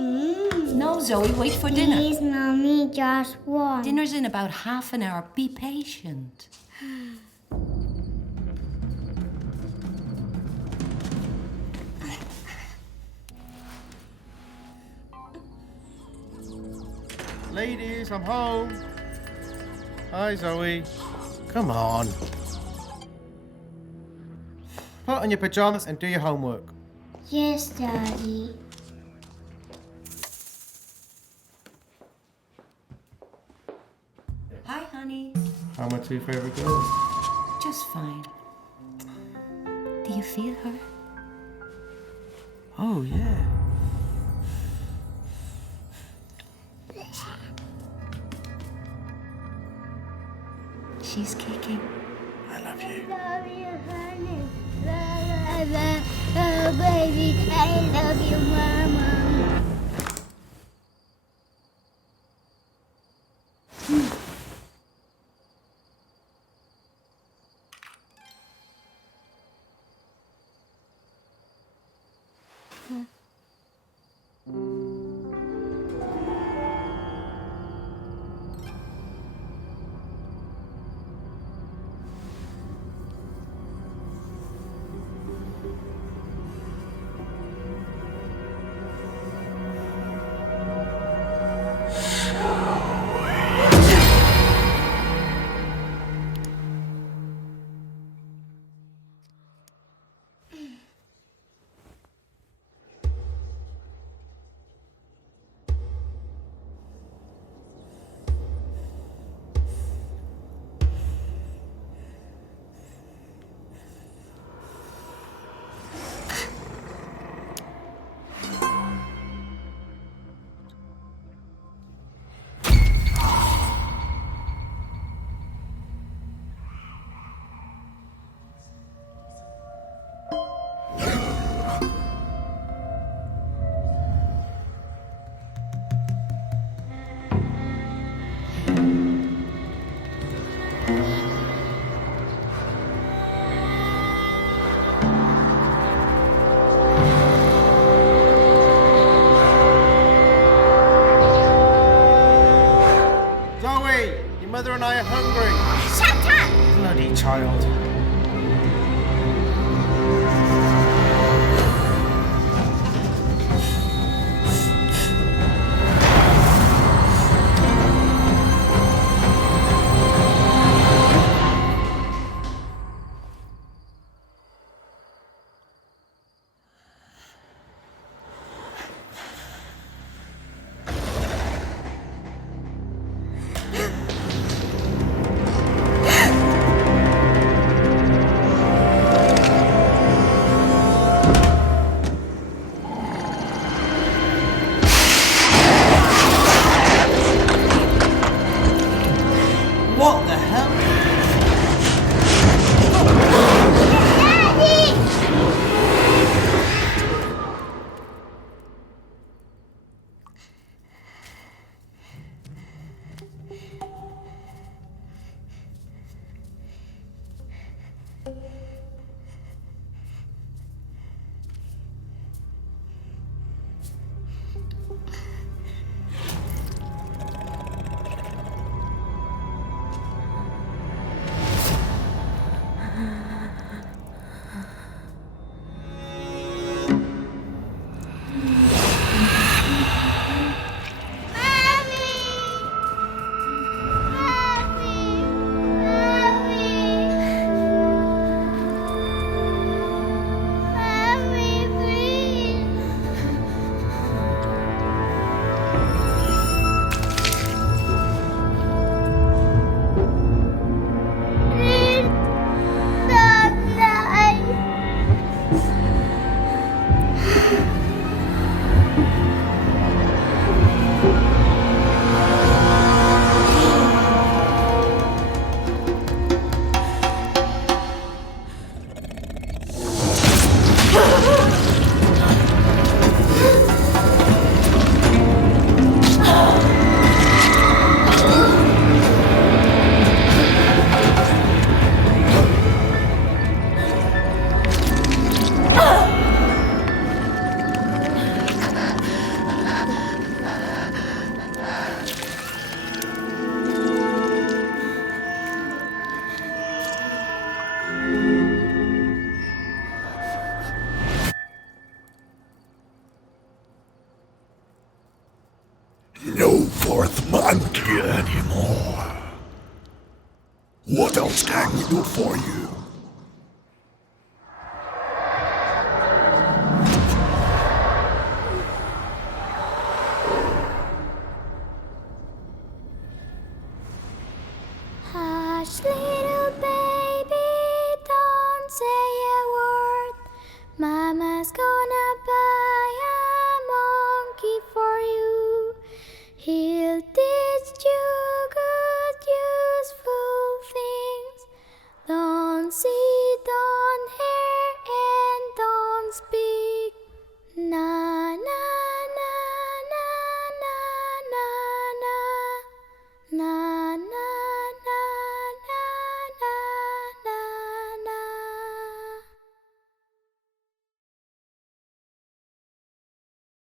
No, Zoe, wait for dinner. Please, Mommy, just one. Dinner's in about half an hour. Be patient. Ladies, I'm home. Hi, Zoe. Come on. Put on your pajamas and do your homework. Yes, Daddy. Hi, honey. How are my two favorite girls? Just fine. Do you feel her? Oh, yeah. She's kicking. I love you. Love you, honey. Oh, baby, I love you, Mama. Zoe, your mother and I are hungry. Shut up! Bloody child. No fourth monkey anymore. What else can we do for you?